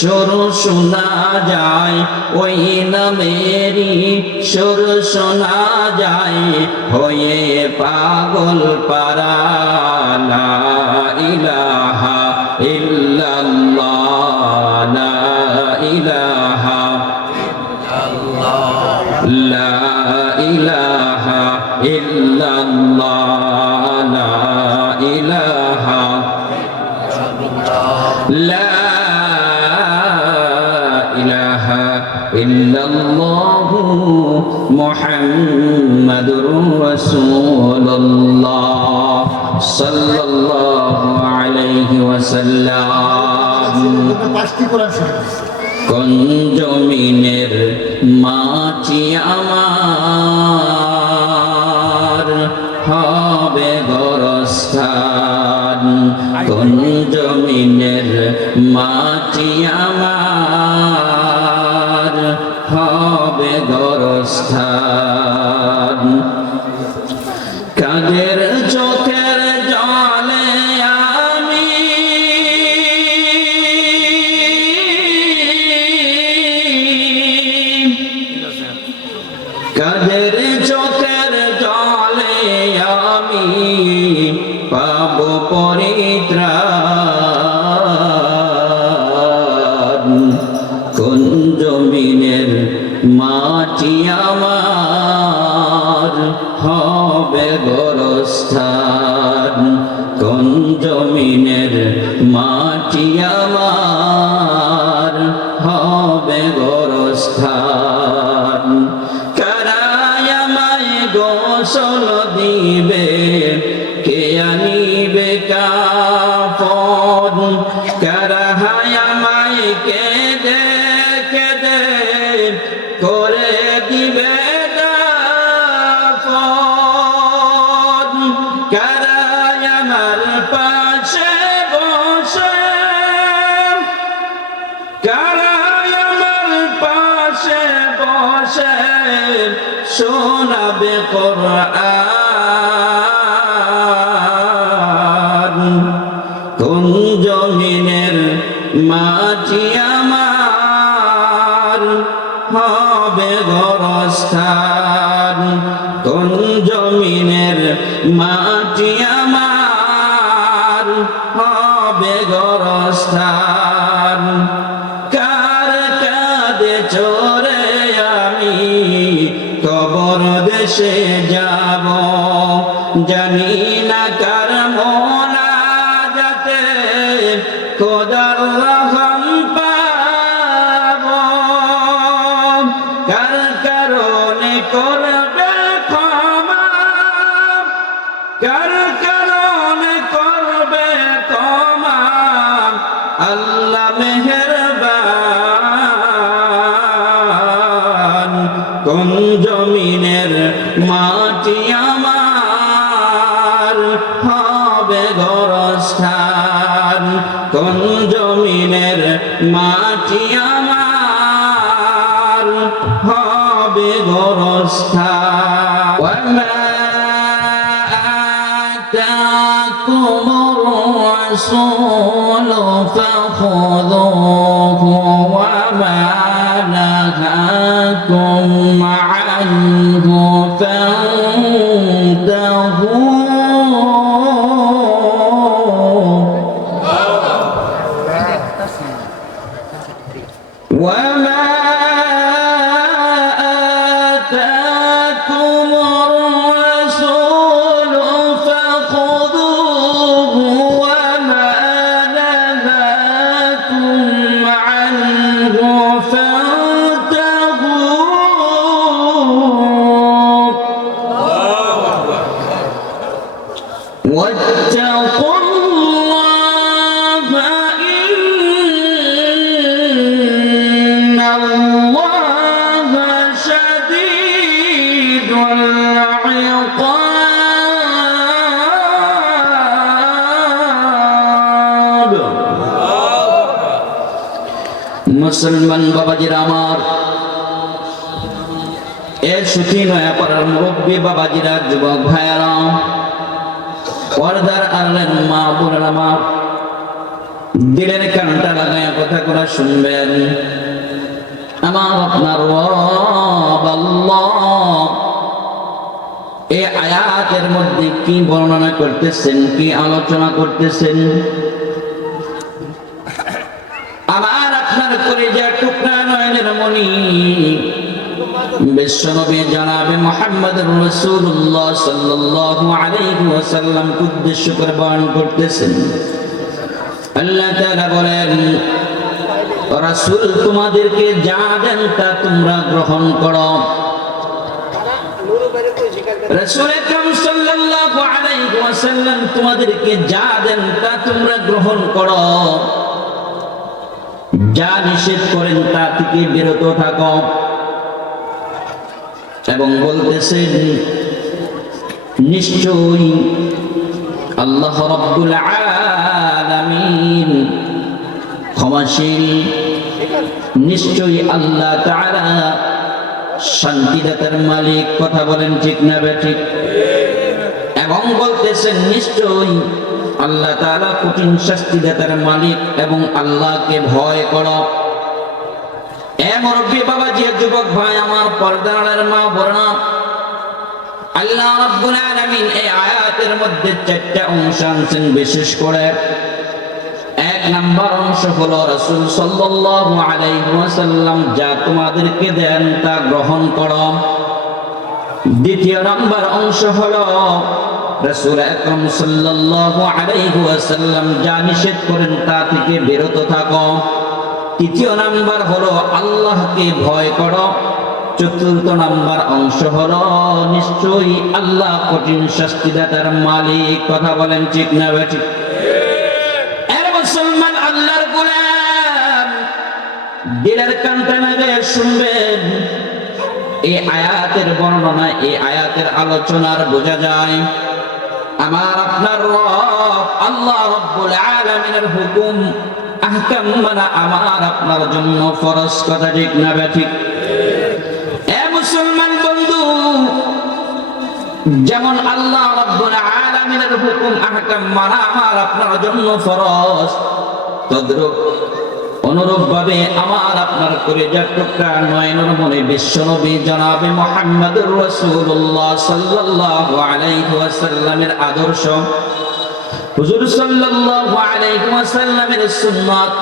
সুর শোনা যায়, ওই নামেরই সুর শোনা যায়, হয়ে পাগল পারা। লা ইলাহা ইল্লাল্লাহ, লা ইলাহা ইল্লাল্লাহ, লা ইলাহা ইল্লাল্লাহ, লা ইলাহা লা ইলাহা ইল্লাল্লাহু মুহাম্মাদুর রাসূলুল্লাহ সাল্লাল্লাহু আলাইহি ওয়াসাল্লাম। কোন জমিনের মাটি আমার হবে গোরস্থান, কোন জমিনের মাটি আমার হবে গোরস্থান। কাদের চোখের জলে আমি কাদের চোখের জলে আমি পাব পরিত্রাণ, কোন জমিনের মাটি আমার হবে গোরস্থান, কোন জমিনের মাটি আমার হবে গোরস্থান। গোসল দিবে কে আনিবে কাফন, কারাহায় আমায় কেঁদে কেঁদে করে দিবে দাফন। কারায় আমার পাশে বসে, কারায় আমার পাশে বসে শোনাবে কোরআন, কোন জমিনের মাটি আমার হবে গোরস্থান, কোন জমিনের মাটি আমার হবে গোরস্থান। কার কাঁধে চড়ে আমি কবর দেশে যাব, জানি না কার মোনাজাতে খোদার রহম পাব, কার কারণে করবে ক্ষমা, কার কারণে করবে ক্ষমা আল্লাহ মেহেরবান। কোন জমিনের মাটি আমার হবে গোরস্থান, কোন জমিনের মাটি আমার হবে গোরস্থান। ওয়ামা আতাকুমুর রাসূলু ফাখুযূহু ওয়ামা নাহাকুম আনহু ফান্তাহু। وما آتاكم الرسول فخذوه وما نهاكم عنه فانتهوا واتقوا মুসলমান বাবাজিরা আমার, এর সুখী নয়া পাড়ার মুরব্বী বাবাজিরা, যুবক ভাইয়ারা, পর্দার আড়ালের মা বোনেরা আমার, দিলের কানটা লাগায় কথাগুলো শুনবেন। আমার আপনার রব আল্লাহ এই আয়াতের মধ্যে কি বর্ণনা করতেছেন, কি আলোচনা করতেছেন? আমার আপনার কলিজার টুকরা নয়নের মণি বিশ্বনবী জনাবে মুহাম্মদুর রাসূলুল্লাহ সাল্লাল্লাহু আলাইহি ওয়াসাল্লাম উদ্দেশ্য করে বয়ান করতেছেন। আল্লাহ তাআলা বলেন, রাসূল তোমাদেরকে যা দেন তা তোমরা গ্রহণ করো। রাসূল আকরাম সাল্লাল্লাহু আলাইহি ওয়াসাল্লাম তোমাদেরকে যা দেন তা তোমরা গ্রহণ করো, যা নিষেধ করেন তা থেকে বিরত থাকো। এবং বলতেছেন, নিশ্চয়ই আল্লাহ রাব্বুল আলামিন ক্ষমাশীল, নিশ্চয়ই আল্লাহ তাআলা শান্তিদাতার মালিক। কথা বলেন ঠিক না বেঠিক? এবং বলতেছেন, নিশ্চয়ই আল্লাহ তাআলা কঠিন শাস্তিদাতার মালিক এবং আল্লাহকে ভয় করো। এ মুরব্বী বাবাজি, যুবক ভাই আমার, পর্দার মা বোনেরা, আল্লাহ রাব্বুল আলামিন এই আয়াতের মধ্যে চারটা অংশ আনছেন বিশেষ করে। এক নাম্বার অংশ হলো রাসূল সাল্লাল্লাহু আলাইহি ওয়াসাল্লাম যা তোমাদেরকে দেন তা গ্রহণ করো। দ্বিতীয় নাম্বার অংশ হলো রাসূল আকরাম সাল্লাল্লাহু আলাইহি ওয়াসাল্লাম যা নিষেধ করেন তা থেকে বিরত থাকো। তৃতীয় নাম্বার হলো আল্লাহকে ভয় করো। চতুর্থ নাম্বার অংশ হলো নিশ্চয়ই আল্লাহ কঠিন শাস্তিদাতার মালিক। কথা বলেন ঠিক না বেঠিক? এর মুসলমান আল্লাহর গোলাম, দিলের কানটা নাগে শুনবেন। এই আয়াতের বর্ণনা, এই আয়াতের আলোচনার বোঝা যায় আমার আপনার রব আল্লাহ রাব্বুল আলামিনের হুকুম আহকাম মানা আমার আপনার জন্য ফরজ। কথা ঠিক না বেঠিক? এ মুসলমান বন্ধু, যেমন আল্লাহ রাব্বুল আলামিনের হুকুম আহকাম মানা আমার আপনার জন্য ফরজ, তদ্রূপ অনুরূপ ভাবে আমার আপনার কলিজার টুকরা নয়নের মনে বিশ্বনবী জনাবে মুহাম্মদুর রাসূলুল্লাহ সাল্লাল্লাহু আলাইহি ওয়াসাল্লামের আদর্শ, হুজুর সাল্লাল্লাহু আলাইহি ওয়াসাল্লামের সুন্নাত,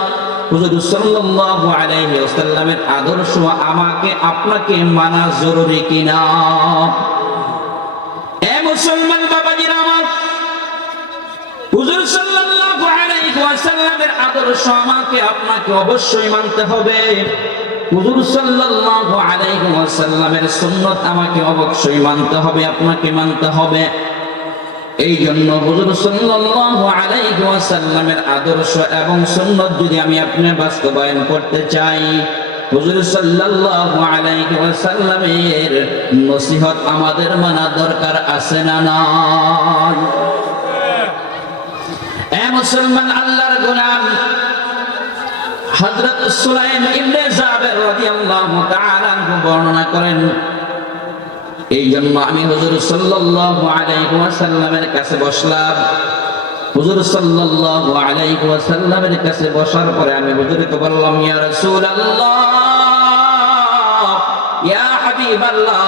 হুজুর সাল্লাল্লাহু আলাইহি ওয়াসাল্লামের আদর্শ আমাকে আপনাকে মানা জরুরি কিনা? এ মুসলমান বাবাজিরা আমার, হুজুর সাল্লাল্লাহু আলাইহি ওয়াসাল্লামের আদর্শ আমাকে আপনাকে অবশ্যই মানতে হবে। হুজুর সাল্লাল্লাহু আলাইহি ওয়াসাল্লামের সুন্নাত আমাকে অবশ্যই মানতে হবে, আপনাকে মানতে হবে। এই জন্য হুজুর সাল্লাল্লাহু আলাইহি ওয়াসাল্লামের আদর্শ এবং সুন্নাত যদি আমি আপনি বাস্তবায়ন করতে চাই, হুজুর সাল্লাল্লাহু আলাইহি ওয়াসাল্লামের নসিহত আমাদের মানা দরকার আছে না নাই? এ মুসলমান আল্লাহর গোলাম, হযরত সুলাইম ইবনে জাবের রাদিয়াল্লাহু তাআলা বর্ণনা করেন, এই জন্য আমি হুজুর সাল্লাল্লাহু আলাইহি ওয়াসাল্লামের কাছে বসলাম। হুজুর সাল্লাল্লাহু আলাইহি ওয়াসাল্লামের কাছে বসার পরে আমি হুজুরকে বললাম, ইয়া রাসূলুল্লাহ, ইয়া হাবিবাল্লাহ,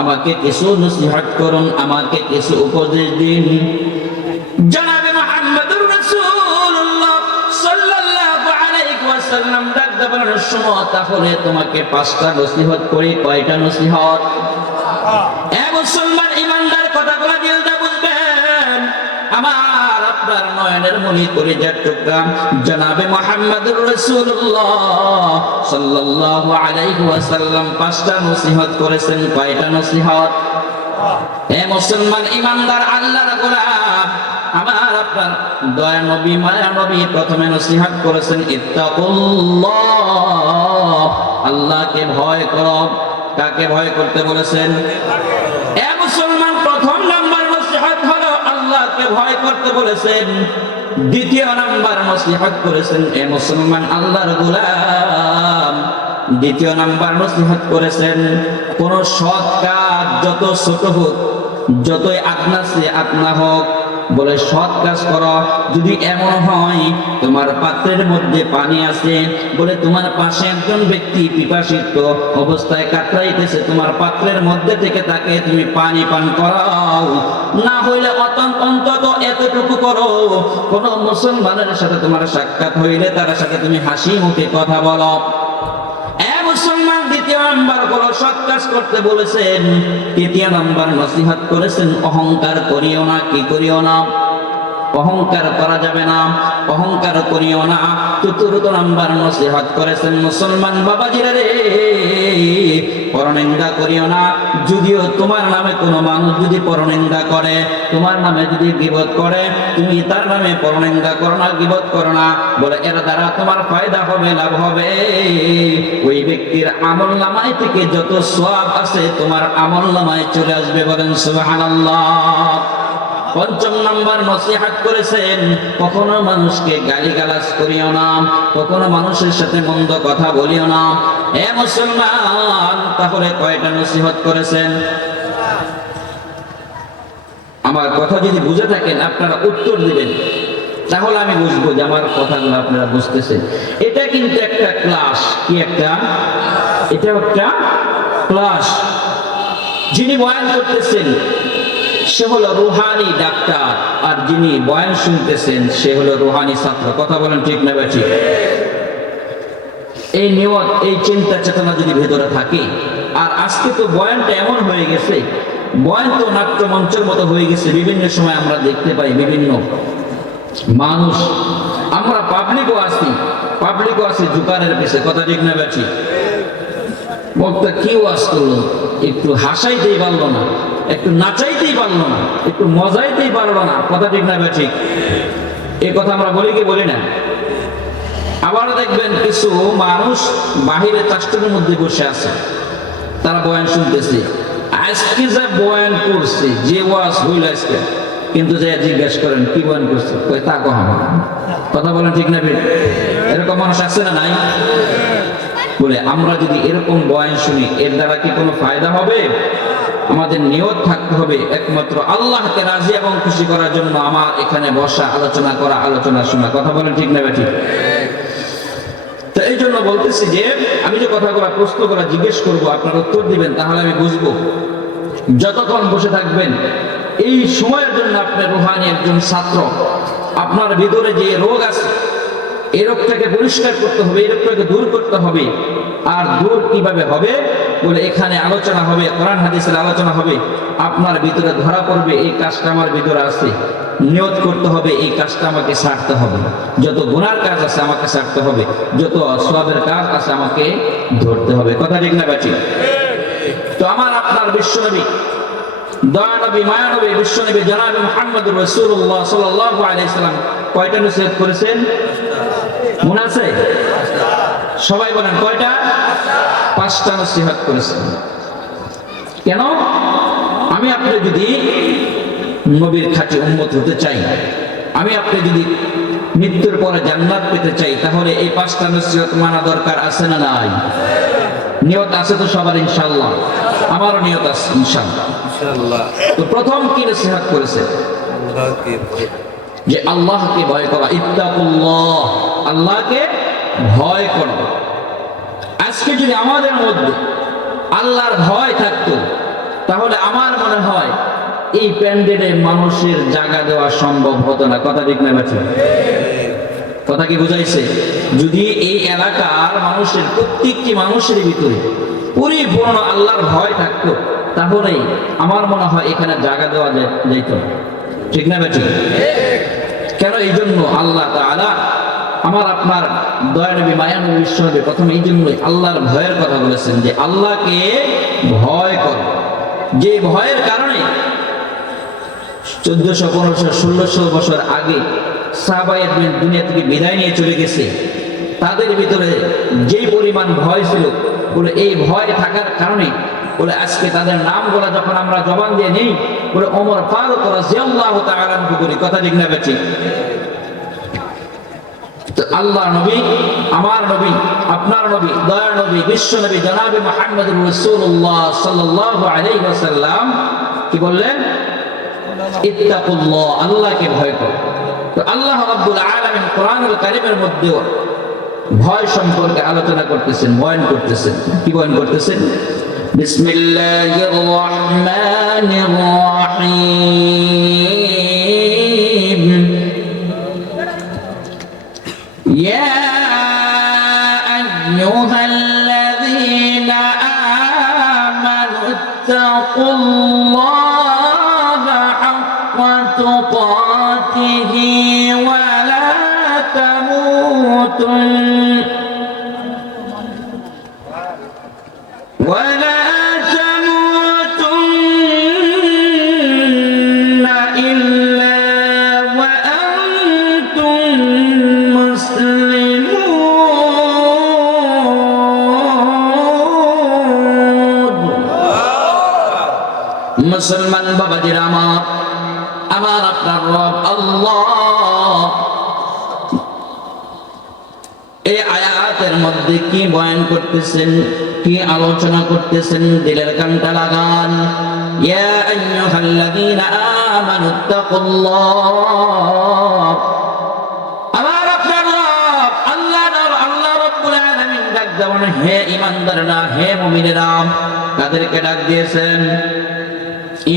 আমাকে কিছু নসিহত করুন, আমাকে কিছু উপদেশ দিন। জনাবে মুহাম্মদুর রাসূলুল্লাহ সাল্লাল্লাহু আলাইহি ওয়াসাল্লাম ডাকতে বলেন, শোনো তাহলে তোমাকে পাঁচটা নসিহত করি। কয়টা নসিহত? এ মুসলমান ইমানদার, কথাগুলো দিলটা বুঝবেন। আমার আপনার নয়নের মনি কলিজার টুকরা জনাবে মুহাম্মদুর রাসূলুল্লাহ সাল্লাল্লাহু আলাইহি ওয়াসাল্লাম পাঁচটা নসিহত করেছেন। কয়টা নসিহত? এ মুসলমান ইমানদার আল্লাহর গোলাম, আমার আপনার দয়া নবী মায়া নবী প্রথমে নসিহত করেছেন, ইত্তাকুল্লাহ, আল্লাহকে ভয় করো। কাকে ভয় করতে বলেছেন? এ মুসলমান, প্রথম নাম্বার নসিহত হলো আল্লাহকে ভয় করতে বলেছেন। দ্বিতীয় নাম্বার নসিহত করেছেন, এ মুসলমান আল্লাহর গোলাম, দ্বিতীয় নাম্বার নসিহত করেছেন, কোন সৎ কাজ যত ছোট হোক, যতই আপনা হোক, বলে সৎ কাজ করো। যদি এমন হয় তোমার পাত্রের মধ্যে পানি আছে, বলে তোমার পাশে একজন ব্যক্তি পিপাসিত অবস্থায় কাতরাইতেছে, তোমার পাত্রের মধ্যে থেকে তাকে তুমি পানি পান করাও। না হইলে অন্তত এতটুকু করো, কোন মুসলমানের সাথে তোমার সাক্ষাৎ হইলে তার সাথে তুমি হাসি মুখে কথা বলো। মুসলমান দ্বিতীয় নাম্বার হলো সৎ কাজ করতে বলেছেন। তৃতীয় নাম্বার নসিহত করেছেন অহংকার করিও না। কি করিও না? অহংকার করা যাবে না, অহংকার করিও না। চতুর্থ নাম্বার নসিহত করেছেন মুসলমান বাবাজিরা রে, পরনিন্দা করিও না। যদিও তোমার নামে কোনো মানুষ যদি পরনিন্দা করে, তোমার নামে যদি গীবত করে, তুমি তার নামে পরনিন্দা করো না, গীবত করো না। বলে এর দ্বারা তোমার ফায়দা হবে, লাভ হবে। ওই ব্যক্তির আমল নামায় থেকে যত সওয়াব আছে তোমার আমল নামায় চলে আসবে। বলেন সুবহানাল্লাহ। পঞ্চম নাম্বার নসিহত করেছেন কখনো মানুষকে গালিগালাজ করিও না, কখনো মানুষের সাথে মন্দ কথা বলিও না। হে মুসলমান, তাহলে কয়টা নসিহত করেছেন? আমার কথা যদি বুঝে থাকেন আপনারা উত্তর দিবেন, তাহলে আমি বুঝবো যে আমার কথাগুলো আপনারা বুঝতেছেন। এটা কিন্তু একটা ক্লাস। কি একটা? এটা একটা ক্লাস। যিনি বয়ান করতেছেন সে হলো রুহানি ডাক্তার, আর যিনি বয়ান শুনতেছেন সে হলো রুহানি ছাত্র। কথা বলেন ঠিক না বেঠি? এই নিয়ত, এই চিন্তা চেতনা যদি ভেতরে থাকে। আর আজকে তো বয়ানটা এমন হয়ে গেছে, বয়ান তো নাট্যমঞ্চের মতো হয়ে গেছে। বিভিন্ন সময় আমরা দেখতে পাই বিভিন্ন মানুষ, আমরা পাবলিকও আছি জুকারের পেছে। কথা ঠিক না বেঠি? বক্তা কি ওয়াজ করলো, একটু হাসাইতেই পারলো না, একটু নাচাইতেই পারলো না, একটু মজাইতেই পারলো না। কথা ঠিক না ঠিক? এই কথা আমরা বলি কি বলি না? আবার দেখবেন কিছু মানুষ বাহিরে চাষটুকুর মধ্যে বসে আছে, তারা বয়ান শুনতেছে। আজকে যা বয়ান করছে, যে ওয়াজ হইল আজকে, কিন্তু যে জিজ্ঞাসা করেন কি বয়ান করছে, তা কহ। কথা বলেন ঠিক না? এরকম মানুষ আছে না নাই? বলে আমরা যদি এরকম বয়ান শুনি, এর দ্বারা কি কোনো ফায়দা হবে? আমাদের নিয়ত থাকতে হবে একমাত্র আল্লাহকে রাজি এবং খুশি করার জন্য আমার এখানে বসা, আলোচনা করা, আলোচনা শোনা। কথা বলেন ঠিক না ঠিক? তো এই জন্য বলতেছি যে আমি যে কথাগুলো প্রশ্ন করা জিজ্ঞেস করবো, আপনারা উত্তর দিবেন, তাহলে আমি বুঝবো। যতক্ষণ বসে থাকবেন এই সময়ের জন্য আপনি রুহানি একজন ছাত্র। আপনার ভিতরে যে রোগ আছে, এই রোগটাকে পরিষ্কার করতে হবে, এই রোগটাকে দূর করতে হবে। আর দূর কিভাবে হবে? বলে এখানে আলোচনা হবে, কোরআন হাদিসের আলোচনা হবে। আপনার ভিতরে ধরা পড়বে এই কাজটা আমার ভিতরে আছে, নিয়ত করতে হবে এই কাজটা আমাকে ছাড়তে হবে। যত গুনার কাজ আছে আমাকে ছাড়তে হবে, যত সওয়াবের কাজ আছে আমাকে ধরতে হবে। কথা ঠিক না বাকি? তো আমার আপনার বিশ্বনবী, দয়া নবী, মায়া নবী, বিশ্বনবী জনাব মুহাম্মদুর রাসূলুল্লাহ সাল্লাল্লাহু আলাইহি সাল্লাম কয়টা নসিহত করেছেন? মনে আছে? সবাই বলেন কয়টা? 5টা নসিহত করেছেন। কেন? আমি আপনি যদি নবীর খাঁটি উম্মত হতে চাই, আমি আপনি যদি মৃত্যুর পরে জান্নাত পেতে চাই, তাহলে এই 5টা নসিহত মানা দরকার আছে না নাই? নিয়ত আছে তো সবার? ইনশাআল্লাহ আমারও নিয়ত আছে ইনশাআল্লাহ। তো প্রথম কি নসিহত করেছে? যে আল্লাহকে ভয় করা। ইত্তাকুল্লাহ, আল্লাহকে ভয় করো। আজকে যদি আমাদের মধ্যে আল্লাহর ভয় থাকতো, তাহলে আমার মনে হয় এই প্যান্ডেলে মানুষের জায়গা দেওয়া সম্ভব হতো না। কথা ঠিক না বাচ্চা? কথা কি বুঝাইছে? যদি এই এলাকার মানুষের, প্রত্যেকটি মানুষের ভিতরে পরিপূর্ণ আল্লাহর ভয় থাকতো, তাহলে আমার মনে হয় এখানে জায়গা দেওয়া যেত। ঠিক না বাচ্চা? কেন? এই জন্য আল্লাহ তাআলা আমার আপনার দয়া নবী, মায়া নবী, বিশ্ব নবী প্রথমে এই জন্যই আল্লাহর ভয়ের কথা বলেছেন যে আল্লাহকে ভয় কর। যে ভয়ের কারণে 1400, 1500, 1600 বছর আগে সাহাবায়ে দুনিয়া থেকে বিদায় নিয়ে চলে গেছে, তাদের ভিতরে যেই পরিমাণ ভয় ছিল, বলে এই ভয় থাকার কারণে বলে আজকে তাদের নামগুলো যখন আমরা জবান দিয়ে নেই, বলে ওমর ফারুক রাদিয়াল্লাহু তাআলা আনহু বলি। কথা ঠিক না বেঠিক? তো আল্লাহ নবী, আমার নবী, আপনার নবী, দয়ার নবী, বিশ্ব নবী জনাবে মুহাম্মদুর রাসূলুল্লাহ সাল্লাল্লাহু আলাইহি ওয়াসাল্লাম কি বললেন? ইত্তাকুল্লাহ, আল্লাহকে ভয় করো। তো আল্লাহ রাব্বুল আলামিন কোরআনুল কারীমের মধ্যে ভয় সম্পর্কে আলোচনা করতেছেন, বয়ান করতেছেন। কি বয়ান করতেছেন? বিসমিল্লাহির রহমানির রহিম। ইয়া আইয়ুহাল্লাযীনা আমানুত্তাকুল্লাহা হাক্কা তুকাতিহি ওয়া লা تموتن إلا وأنتم مسلمون। মুসলমান বাবাজিরা আমার আপনার রব আল্লাহ এই আয়াতের মধ্যে কি বয়ান করতেছেন, কি আলোচনা করতেছেন, দিলের কানটা লাগান। ইয়া আইয়ুহাল্লাযীনা আমানুত্তাকুল্লাহ, আমার আপনার রব আল্লাহ রাব্বুল আলামিন ডাক দেন, হে ঈমানদাররা, হে মুমিনেরা। তাদেরকে ডাক দিয়েছেন,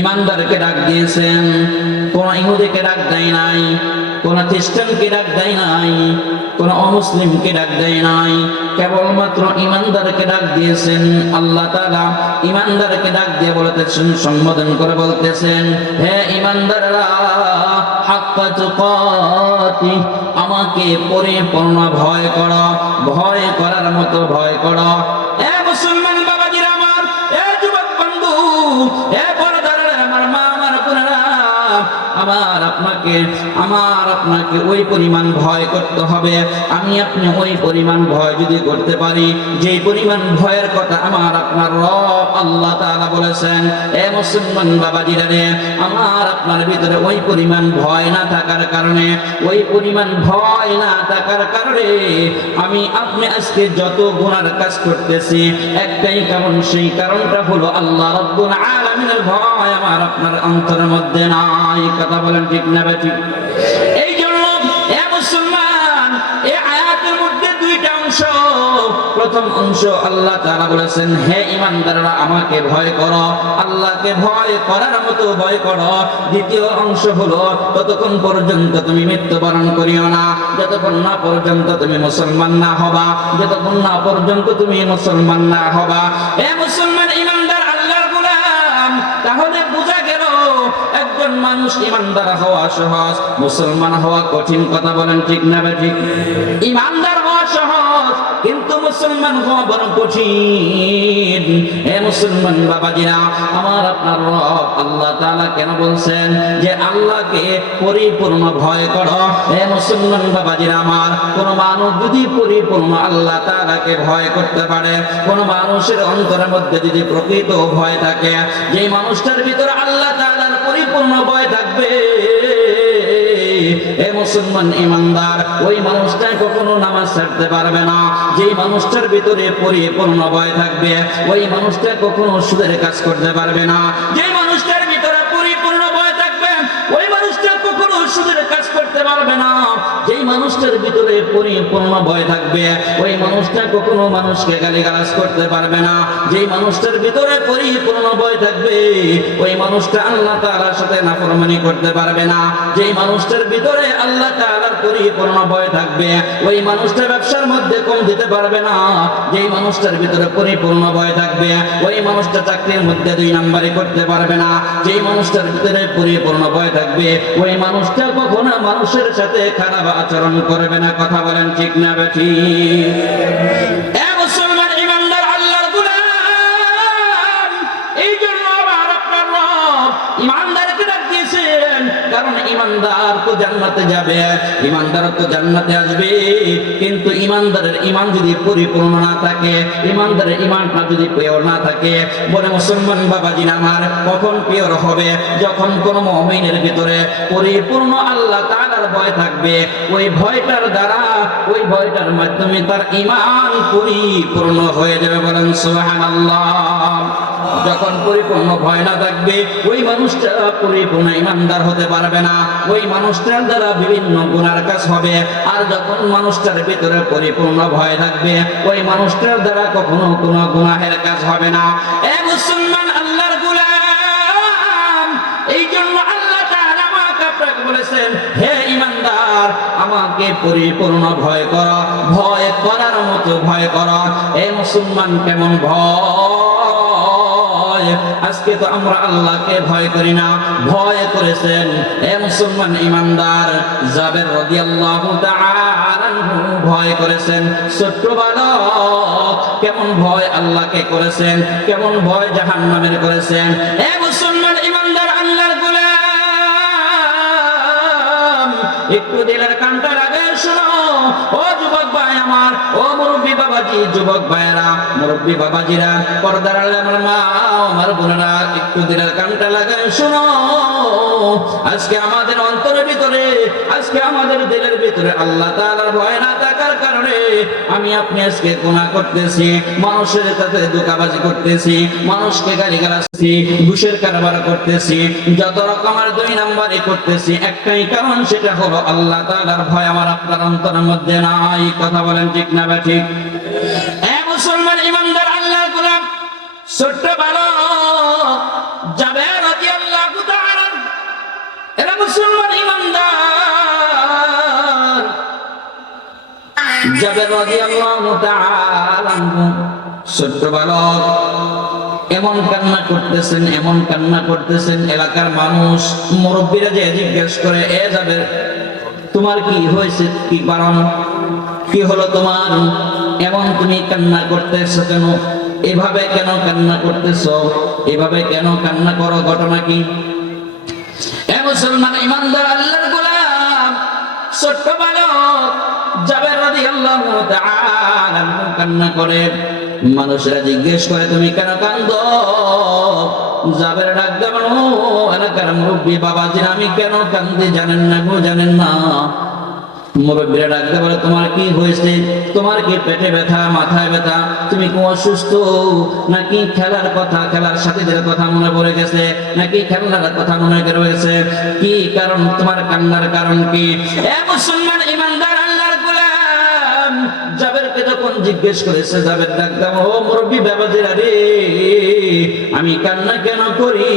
ঈমানদারকে ডাক দিয়েছেন। কোন ইহুদিকে ডাক দেয় নাই, কোন খ্রিস্টানকে ডাক দেয় নাই, কোন অমুসলিমকে ডাক দেয় নাই, কেবলমাত্র ঈমানদারকে ডাক দিয়েছেন। আল্লাহ তাআলা ঈমানদারকে ডাক দিয়ে বলতেছেন, সম্বোধন করে বলতেছেন, হে ঈমানদাররা, হাক্কা তুকাতি, আমাকে পরিপূর্ণ ভয় করো, ভয় করার মতো ভয় করো। হে মুসলমান বাবাজিরা আমার, হে যুবক বন্ধু, হে বড়দারা, আমার মা, আমার বোনেরা, আমার আপনাকে ওই পরিমাণ ভয় করতে হবে। আমি আপনি ওই পরিমাণ ভয় যদি করতে পারি, যে পরিমাণ ভয়ের কথা আমার আপনার রব আল্লাহ তাআলা বলেছেন, এ মুসলমান বাবাজিরা রে, আমার আপনার ভিতরে ওই পরিমাণ ভয় না থাকার কারণে, ওই পরিমাণ ভয় না থাকার কারণে আমি আপনি আজকে যত গুনার কাজ করতেছি, একটাই কারণ, সেই কারণটা হলো আল্লাহ রাব্বুল আলামিনের ভয় আমার আপনার অন্তরের মধ্যে নাই। কথা বলেন ঠিক না বেঠিক? এই জন্য এ মুসলমান, এই আয়াতের মধ্যে দুইটা অংশ। প্রথম অংশ আল্লাহ তাআলা বলেছেন, হে ঈমানদাররা, আমাকে ভয় করো, আল্লাহকে ভয় করার মতো ভয় করো। দ্বিতীয় অংশ হলো, ততক্ষণ পর্যন্ত তুমি মৃত্যুবরণ করিও না, যতক্ষণ না পর্যন্ত তুমি মুসলমান না হবা, যতক্ষণ না পর্যন্ত তুমি মুসলমান না হবা। হে মুসলমান ঈমানদার আল্লাহর গোলাম, তাহলে বোঝা গেল একজন মানুষ ঈমানদার হওয়া সহজ, মুসলমান হওয়া কঠিন। কথা বলেন ঠিক না বেঠিক? ঈমানদার হওয়া সহজ, কিন্তু মুসলমান হওয়া বড় কঠিন। হে মুসলমান বাবাজিরা, আমার আপনার রব আল্লাহ তাআলা কেন বলছেন যে আল্লাহকে পরিপূর্ণ ভয় করো? হে মুসলমান বাবাজিরা আমার, কোন মানুষ যদি পরিপূর্ণ আল্লাহ তাআলাকে ভয় করতে পারে, কোন মানুষের অন্তরের মধ্যে যদি প্রকৃত ভয় থাকে, যে মানুষটার ভিতরে আল্লাহ তাআলার পরিপূর্ণ ভয় থাকবে, হে মুসলমান ঈমানদার, ওই মানুষটা কখনো নামাজ ছাড়তে পারবে না। যেই মানুষটার ভিতরে পরিপূর্ণ ভয় থাকবে, ওই মানুষটা কখনো সুদের কাজ করতে পারবে না। যেই মানুষটার ভিতরে পরিপূর্ণ ভয় থাকবে, ওই মানুষটা কখনো সুদের কাজ করতে পারবে না। যেই মানুষটার ভিতরে পরিপূর্ণ ভয় থাকবে, ওই মানুষটা কখনো মানুষকে গালিগালাজ করতে পারবে না। যেই মানুষটার ভিতরে পরিপূর্ণ ভয় থাকবে, ওই মানুষটা আল্লাহ তাআলার সাথে নাফরমানি করতে পারবে না। যেই মানুষটার ভিতরে আল্লাহ তাআলার পরিপূর্ণ ভয় থাকবে, ওই মানুষটা ব্যবসার মধ্যে কম দিতে পারবে না। যেই মানুষটার ভিতরে পরিপূর্ণ ভয় থাকবে, ওই মানুষটা চাকরির মধ্যে 2 নাম্বারি করতে পারবে না। যেই মানুষটার ভিতরে পরিপূর্ণ ভয় থাকবে, ওই মানুষটা কখনো মানুষের সাথে খারাপ আচরণ করবে না। কথা বলেন ঠিক না বেঠিক? এ মুসলমান ঈমানদার আল্লাহর গোলাম, এই জন্য আমার আপনার রব ঈমানদারকে ডাক দিয়েছেন, কারণ ঈমানদার তো জান্নাতে যাবে, ঈমানদার তো জান্নাতে আসবে। কিন্তু ঈমানদারের ঈমান যদি পরিপূর্ণ না থাকে, ঈমানদারের ঈমানটা যদি পিওর না থাকে, বলে মুসলমান বাবাজিরা আমার, কখন পিওর হবে? যখন কোন মুমিনের ভিতরে পরিপূর্ণ আল্লাহ তাআলার ভয় থাকবে। ওই ভয়টার দ্বারা, ওই ভয়টার মাধ্যমে তার ঈমান পরিপূর্ণ হয়ে যাবে। বলেন সুবহানাল্লাহ। যখন পরিপূর্ণ ভয় না থাকবে ওই মানুষটা পরিপূর্ণ ইমানদার হতে পারবে না, ওই মানুষটার দ্বারা বিভিন্ন গুনার কাজ হবে। আর যখন মানুষটার ভিতরে পরিপূর্ণ ভয় থাকবে ওই মানুষটার দ্বারা কখনো কোনো গুনাহের কাজ হবে না। এ মুসলমান আল্লাহর গোলাম, এই জন্য আল্লাহ তাআলা আমাকে আপনাকে বলেছেন, হে ইমানদার আমাকে পরিপূর্ণ ভয় করো, ভয় করার মতো ভয় করো। এ মুসলমান কেমন ভয়? আজকে তো আমরা আল্লাহকে ভয় করি না, ভয় করেছেন এ মুসলমান ইমানদার জাবের রাদিয়াল্লাহু তাআলা ভয় করেছেন। ছোট্ট বালক কেমন ভয় আল্লাহকে করেছেন, কেমন ভয় জাহান্নামের করেছেন। এ মুসলমান ইমানদার আল্লাহর গোলাম, একটু দিলের কানটা লাগায় শোনো ও যুবক ভাই আমার, ও মুরব্বী বাবাজি, যুবক ভাইরা, মুরব্বী বাবাজিরা, পর্দার আড়ালে আমার মা আমার বোনেরা, একটু দিলের কানটা লাগায় শোনো। আজকে আমাদের অন্তরের ভিতরে, আজকে আমাদের দিলের ভিতরে আল্লাহ তাআলার ভয় না থাকার কারণে আমি আপনি আজকে গুনাহ করতেছি, মানুষের সাথে ধোঁকাবাজি করতেছি, মানুষকে গালিগালাজ করতেছি, ঘুষের কারবার করতেছি, যত রকমের দুই নাম্বারই করতেছি। একটাই কারণ, সেটা হলো আল্লাহ তাআলার ভয় আমার আপনার অন্তরের মধ্যে নাই। কথা বলেন ঠিক না ঠিক? এ মুসলমান ইমানদার আল্লাহর গোলাম, ছোট্ট বালক জাবের রাদিয়াল্লাহু তাআলা, এরা মুসলমান ইমানদার জাবের রাদিয়াল্লাহু তাআলা, ছোট্ট বালক এমন কান্না করতেছেন, এমন কান্না করতেছেন। এলাকার মানুষ মুরব্বীরা যে জিজ্ঞেস করে, এ জাবের তোমার কি হয়েছে, কি কারণ, কি হলো তোমার, এমন তুমি কান্না করতেছো কেন, এভাবে কেন কান্না করতেছো, এভাবে কেন কান্না করো, ঘটনা কি? এ মুসলমান ইমানদার আল্লাহর গোলাম, ছোট্ট বালক জাবের রাদিয়াল্লাহু তাআলা কান্না করে। মানুষেরা জিজ্ঞেস করে, তুমি কেন কান্দো? জাবের ডাক দেন, এলাকার মুরব্বী বাবাজি, আমি কেন কান্দি জানেন না গো, জানেন না? মুরব্বীরা ডাকতে বলে, তোমার কি হয়েছে, তোমার কি পেটে ব্যথা, মাথায় ব্যথা, তুমি কি অসুস্থ, নাকি খেলার কথা, খেলার সাথীদের কথা মনে পড়ে গেছে, নাকি খেলার কথা মনে পড়ে গেছে, কি কারণ, তোমার কান্নার কারণ কি? এ মুসলমান ইমানদার আল্লাহর গোলাম জাবেরকে যখন জিজ্ঞেস করেছে, জাবের ডাকতাম, ও মুরব্বী বাবাজিরা রে, আমি কান্না কেন করি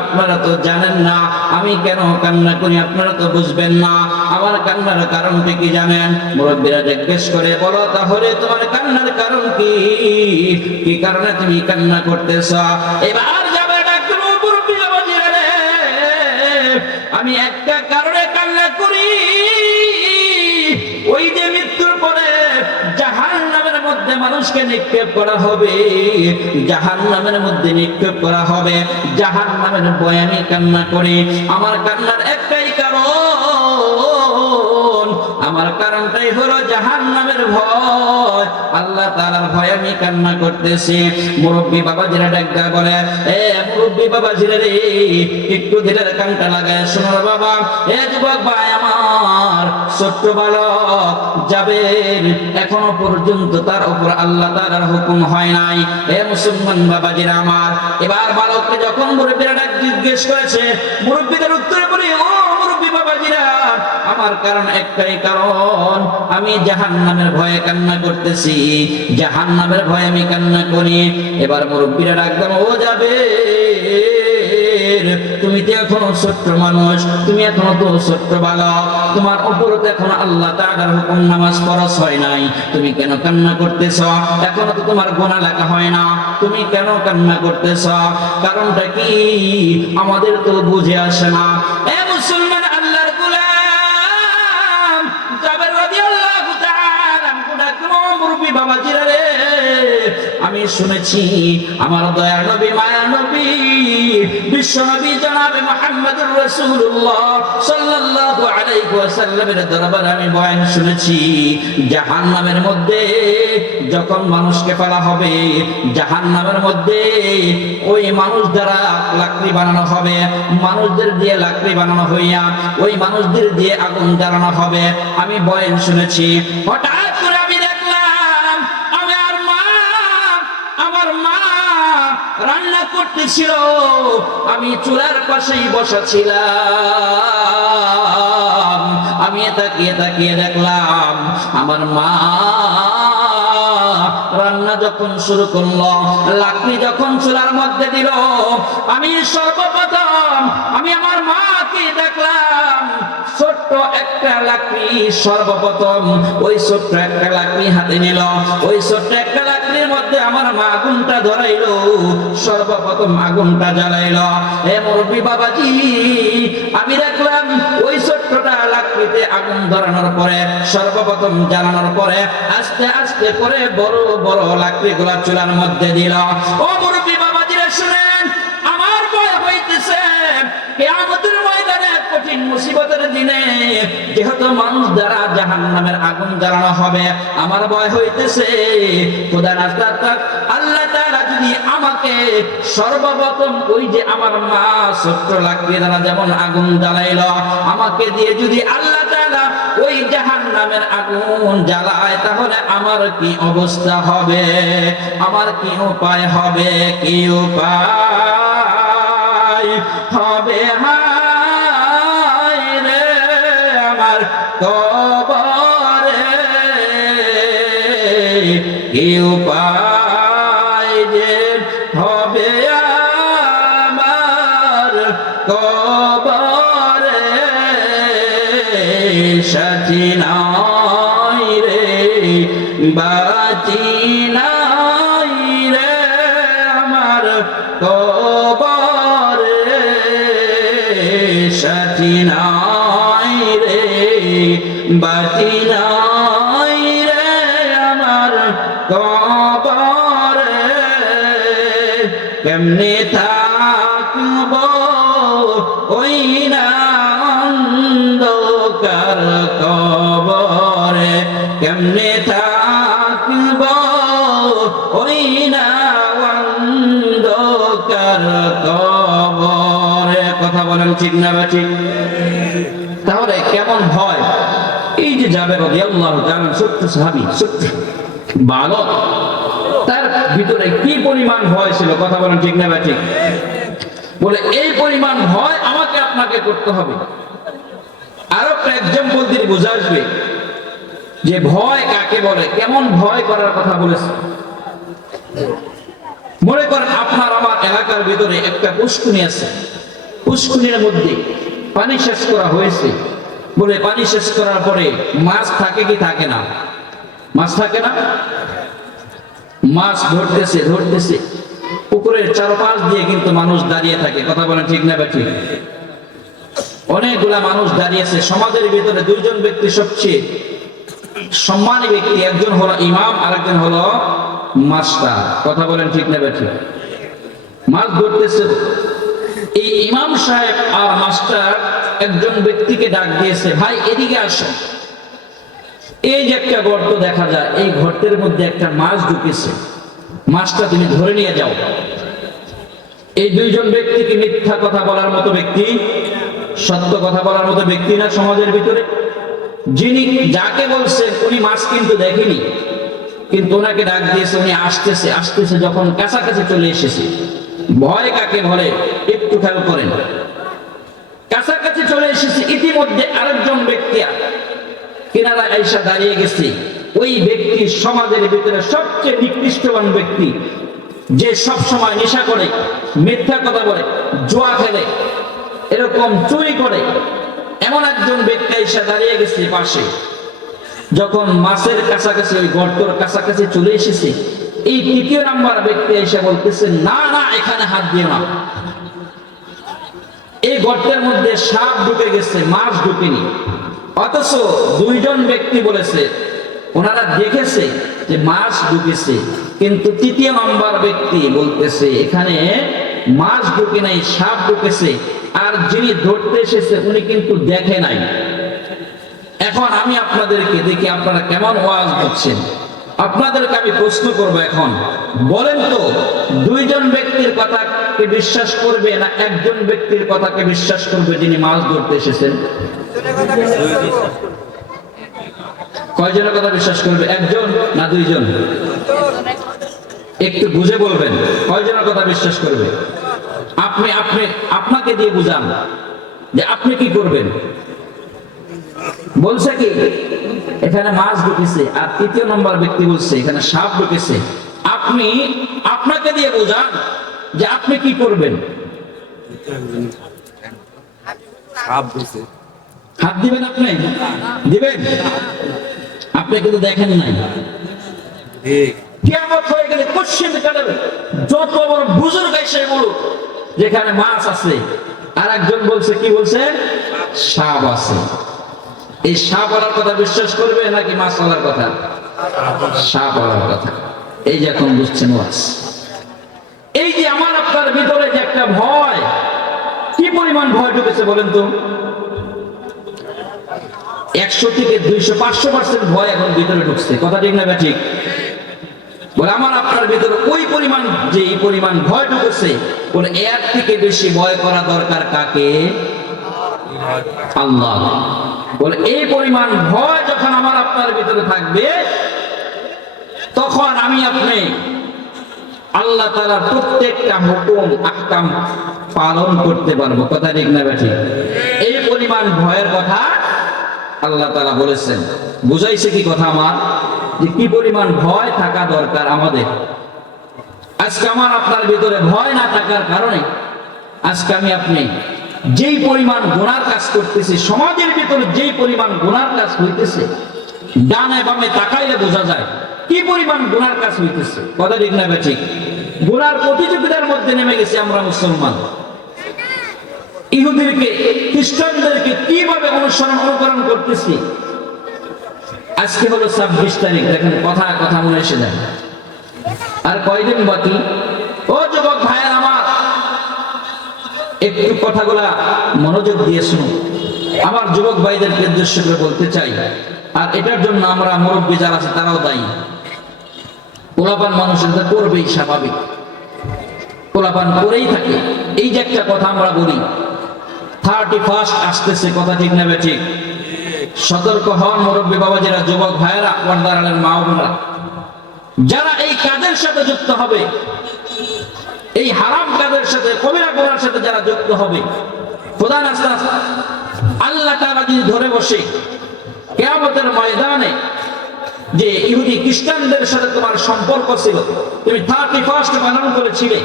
আপনারা তো জানেন না, আমি কেন কান্না করি আপনারা তো বুঝবেন না, আমার কান্নার কারণটা কি জানেন? মুরব্বীরা জিজ্ঞেস করে, বলো তাহলে তোমার কান্নার কারণ কি, কি কারণে তুমি কান্না করতেছ? এবার যাবে ডাক্তার, মুরব্বী বাবাজিরা রে, আমি একটা কারণে কান্না করি, ওই যে মৃত্যুর পরে জাহান্নামের মধ্যে মানুষকে নিক্ষেপ করা হবে, জাহান্নামের মধ্যে নিক্ষেপ করা হবে, জাহান্নামের ভয়ে আমি কান্না করি। আমার কান্নার একটাই কারণ, আমার কারণটাই হলো জাহান্নামের ভয়, আল্লাহ তাআলার ভয় আমি কান্না করতেছি। মুরব্বী বাবাজিরা ডাকদা বলে, এ মুরব্বী বাবাজিরা রে, একটু দিলের কানটা লাগায় শোনো বাবা। এ যুবক ভাই আমার, ছোট্ট বালক জাবের এখনো পর্যন্ত তার উপর আল্লাহ তাআলার হুকুম হয় নাই। এ মুসলমান বাবাজিরা আমার, এবার বালককে যখন মুরব্বীরা ডাক জিজ্ঞেস করেছে, মুরব্বীদের উত্তরে বলি, ও মুরব্বী বাবাজিরা, আমার কারণ একটাই কারণ, আমি জাহান্নামের ভয়ে কান্না করতেছি, জাহান্নামের ভয়ে আমি কান্না করি। এবার মুরব্বীরা ডাকলাম, ও জাবের, তুমি তো এখনো ছোট্ট মানুষ, তুমি এখনো তো ছোট্ট বালক, তোমার উপরে তো এখন আল্লাহ তাআলার হুকুম নামাজ ফরজ হয় নাই, তুমি কেন কান্না করতেছ? এখনো তো তোমার গুনাহ লেখা হয় না, তুমি কেন কান্না করতেছ? কারণটা কি আমাদের তো বুঝে আসে না। এ মুসলমান আল্লাহর গোলাম জাবের রাদিয়াল্লাহু তাআলা মুরব্বী বাবাজিরা রে, আমি শুনেছি আমার দয়ার নবী, মায়ার নবী, বিশ্ব নবী জনাবে মুহাম্মদুর রাসূলুল্লাহ সাল্লাল্লাহু আলাইহি ওয়াসাল্লামের দরবারে আমি বয়ান শুনেছি, জাহান্নামের মধ্যে যখন মানুষকে ফেলা হবে, জাহান্নামের মধ্যে ওই মানুষ দ্বারা লাকড়ি বানানো হবে, মানুষদের দিয়ে লাকড়ি বানানো হইয়া ওই মানুষদের দিয়ে আগুন জ্বালানো হবে। আমি বয়ান শুনেছি। হঠাৎ করে আমি দেখলাম আমার মা রান্না করতেছিল, আমি চুলার পাশেই বসা ছিলাম। আমি তাকিয়ে তাকিয়ে দেখলাম আমার মা রান্না যখন শুরু করলো, লাকড়ি যখন চুলার মধ্যে দিল, আমি সর্বপ্রথম আমি আমার মাকে দেখলাম ছোট্ট একটা লাকড়ি, সর্বপ্রথম ওই ছোট্ট একটা লাকড়ি হাতে নিল। ওই ছোট্ট একটা লাকড়ির মধ্যে আমার মা আগুনটা ধরাইলো, সর্বপ্রথম আগুনটা জ্বালাইলো। হে মুরব্বী বাবাজি, আমি দেখলাম ওই ছোট্টটা লাকড়িতে আগুন ধরানোর পরে, সর্বপ্রথম জ্বালানোর পরে আস্তে আস্তে করে বড় বড় লাকড়িগুলা চুলার মধ্যে দিল। ও মুরব্বী বাবাজিরা শুনেন, আমার ভয় হইতেছে কিয়ামতের ময়দানে কঠিন মুসিবতের দিনে যেহেতু মানুষ দ্বারা জাহান্নামের আগুন জ্বালানো হবে, আমার ভয় হইতেছে খোদা না খাস্তা আল্লাহ তাআলা যদি আমাকে সর্বপ্রথম ওই যে আমার মা ছোট্ট লাকড়ি দ্বারা যেমন আগুন জ্বালাইলো, আমাকে দিয়ে যদি আল্লাহ তাআলা ওই জাহান্নামের আগুন জ্বালায়, তাহলে আমার কি অবস্থা হবে, আমার কি উপায় হবে, কি উপায় হবে, হায় রে আমার কবরে, কি উপায় যে হবে আমার কবরে, সাথী নাই রে বাঁচি নাই রে আমার কবরে, সাথী নাই রে বাঁচি নাই রে আমার কবরে, কেমনে থাকব ওই না অন্ধকার কবরে, কেমনে থাকব ওই না অন্ধকার কবরে। কথা বলেন ঠিক না ঠিক? তাহলে কেমন হয়? এই যে জাবের রাদিয়াল্লাহু তাআলা ছোট্ট সাহাবী, ছোট্ট বালক, তার ভিতরে কি পরিমাণ ভয় ছিল? কথা বলেন ঠিক না ঠিক? বলে এই পরিমাণ ভয় আমাকে আপনাকে করতে হবে। আরো একটা এক্সাম্পল দিয়ে বোঝা আসবে যে ভয় কাকে বলে, কেমন ভয় করার কথা বলেছে। মনে করেন আপনার আমার এলাকার ভিতরে একটা পুষ্কুনি আছে, পুষ্কুনির মধ্যে পানি শেষ করা হয়েছে। বলে পানি শেষ করার পরে মাছ থাকে কি থাকে না? মাছ থাকে না? মাছ ধরতেছে ধরতেছে, পুকুরের চারপাশ দিয়ে কিন্তু মানুষ দাঁড়িয়ে থাকে। কথা বলেন ঠিক না ঠিক? অনেকগুলা মানুষ দাঁড়িয়েছে। সমাজের ভিতরে দুইজন ব্যক্তি সবচেয়ে সম্মানী ব্যক্তি, একজন হলো ইমাম আর একজন হলো মাস্টার। কথা বলেন ঠিক না ঠিক? মাছ ধরতেছে, এই ইমাম সাহেব আর মাস্টার একজন ব্যক্তিকে ডাক দিয়েছে, ভাই এদিকে আসো, এই যে একটা গর্ত দেখা যায়, এই গর্তের মধ্যে একটা মাছ ঢুকেছে, মাছটা তুমি ধরে নিয়ে যাও। এই দুইজন ব্যক্তি কি মিথ্যা কথা বলার মতো ব্যক্তি, সত্য কথা বলার মতো ব্যক্তি না সমাজের ভিতরে? যিনি যাকে বলছে উনি মাছ কিন্তু দেখেনি, কিন্তু ওনাকে ডাক দিয়েছে, উনি আসতেছে আসতেছে, যখন কাছাকাছি চলে এসেছে, ভয় কাকে বলে একটু খেয়াল করেন। কাছাকাছি চলে এসেছে, ইতিমধ্যে আরেকজন ব্যক্তি কিনারা আয়েশা দাঁড়িয়ে গেছে। ওই ব্যক্তি সমাজের ভিতরে সবচেয়ে নিকৃষ্টবান ব্যক্তি, যে সব সময় নেশা করে, মিথ্যা কথা বলে, জুয়া খেলে, এরকম চুরি করে, এমন একজন ব্যক্তি আয়েশা দাঁড়িয়ে গেছে পাশে। যখন মাছের কাছাকাছি, ওই গর্তর কাছাকাছি চলে এসেছে, এই তৃতীয় নাম্বার ব্যক্তি এসে বলতেছে, না না এখানে হাত দিও না, এই গর্তের মধ্যে সাপ ঢুকে গেছে, মাছ ঢুকেনি। অথচ দুইজন ব্যক্তি বলেছে ওনারা দেখেছে যে মাছ ঢুকেছে, কিন্তু তৃতীয় নাম্বার ব্যক্তি বলতেছে এখানে মাছ ঢুকে নাই, সাপ ঢুকেছে, আর যিনি ধরতে এসেছে উনি কিন্তু দেখে নাই। এখন আমি আপনাদেরকে দেখি আপনারা কেমন ওয়াজ করছেন। আপনাদেরকে আমি প্রশ্ন করবো, এখন বলেন তো, দুইজন ব্যক্তির কথাকে বিশ্বাস করবে না একজন ব্যক্তির কথাকে বিশ্বাস করবে যিনি মাছ ধরতে এসেছেন? কয়জনের কথা বিশ্বাস করবে? একজন না দুইজন? একটু বুঝে বলবেন, কয়জনের কথা বিশ্বাস করবে? আপনি আপনি আপনাকে দিয়ে বুঝান যে আপনি কি করবেন। বলছে কি এখানে মাছ ঢুকেছে, আর তৃতীয় নম্বর ব্যক্তি বলছে এখানে সাপ ঢুকেছে। আপনি আপনাকে দিয়ে বোঝান যে আপনি কি করবেন। হাত দিবেন? আপনি দিবেন? আপনি কিন্তু দেখেন নাই। কিয়ামত হয়ে গেলে পশ্চিম কালের যত বড় বুজুর্গ এসে বলুক যেখানে মাছ আছে, আর একজন বলছে কি বলছে? সাপ আছে। এই সাপ বলার কথা বিশ্বাস করবে নাকি মাছ বলার কথা? সাপ বলার কথা। এই যে এখন বুঝছেন ওয়াজ। এই যে আমার আপনার ভিতরে যে একটা ভয়, কি পরিমাণ ভয় ঢুকেছে বলেন তো? 100 থেকে 200 500% ভয় এখন ভিতরে ঢুকছে। কথা ঠিক না ঠিক? বলে আমার আপনার ভিতরে ওই পরিমাণ, যে এই পরিমাণ ভয় ঢুকেছে, বলে এর থেকে বেশি ভয় করা দরকার কাকে? আল্লাহ। বলে এই পরিমাণ ভয় যখন আমার আপনার ভিতরে থাকবে, তখন আমি আপনি আল্লাহ তাআলার প্রত্যেকটা হুকুম আহকাম পালন করতে পারবো। কথা ঠিক না ঠিক? এই পরিমাণ ভয়ের কথা আল্লাহ তাআলা বলেছেন। বুঝাইছে কি কথা আমার, যে কি পরিমাণ ভয় থাকা দরকার আমাদের। আজকে আমার আপনার ভিতরে ভয় না থাকার কারণে আজকে আমি আপনি যেই পরিমাণ গুনার কাজ করতেছি, সমাজের ভিতরে যেই পরিমাণ গুনার কাজ হইতেছে, ডানে বামে তাকাইলে বোঝা যায় কি পরিমাণ গুনার কাজ হইতেছে। কথা ঠিক না ঠিক? গুনার প্রতিযোগিতার মধ্যে নেমে গেছি আমরা মুসলমান। ইহুদিদেরকে খ্রিস্টানদেরকে কিভাবে অনুকরণ করতেছি। আজকে হলো 26 তারিখ, দেখেন কথা কথা মনে এসে যায়। আর কয়দিন বাকি? ও যুবক ভাইয়ের আমার, একটু কথাগুলা মনোযোগ দিয়ে শুনুন। আমার যুবক ভাইদেরকে উদ্দেশ্য করে বলতে চাই, আর এটার জন্য আমরা মুরব্বী যারা আছে তারাও দায়ী। পোলাপান মানুষের করবেই, স্বাভাবিক, পোলাপান করেই থাকে। এই যে একটা কথা আমরা বলি 31 আসতেছে, কথা ঠিক না ঠিক? সতর্ক হন মুরব্বী বাবাজিরা, যুবক ভাইয়েরা, পর্দার আলের মা বোনেরা, যারা এই কাজের সাথে যুক্ত হবে, এই হারাম কাজের সাথে, কবিরা গুনার সাথে যারা যুক্ত হবে, খোদা নাস্তা আল্লাহ তাআলা যদি ধরে বসে কিয়ামতের ময়দানে, যে ইহুদি খ্রিস্টানদের সাথে তোমার সম্পর্ক ছিল, তুমি 31 পালন করেছিলে,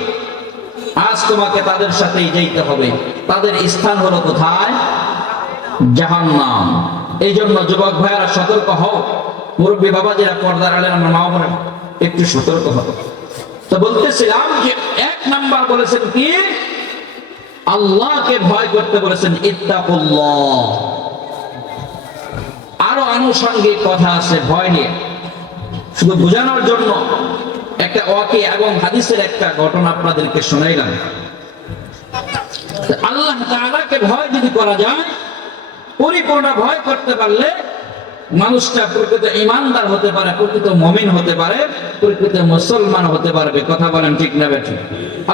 আজ তোমাকে তাদের সাথেই যেতে হবে। তাদের স্থান হলো কোথায়? জাহান্নাম। এই জন্য যুবক ভাইয়েরা সতর্ক হও, মুরব্বী বাবাজিরা, পর্দার আলের আমার মা বোনেরা, একটু সতর্ক হও। তো বলতেছিলাম যে 1 নাম্বার বলেছেন কি? আল্লাহকে ভয় করতে বলেছেন, ইত্তাকুল্লাহ। আরো আনুষঙ্গিক কথা আছে ভয় নিয়ে, শুধু বোঝানোর জন্য একটা ওয়াকি এবং হাদিসের একটা ঘটনা আপনাদেরকে শোনাইলাম। আল্লাহ তাআলাকে ভয় যদি করা যায়, পরিপূর্ণ ভয় করতে পারলে মানুষটা প্রকৃত ইমানদার হতে পারে, প্রকৃত মুমিন হতে পারে, প্রকৃত মুসলমান হতে পারবে। কথা বলেন ঠিক না ঠিক?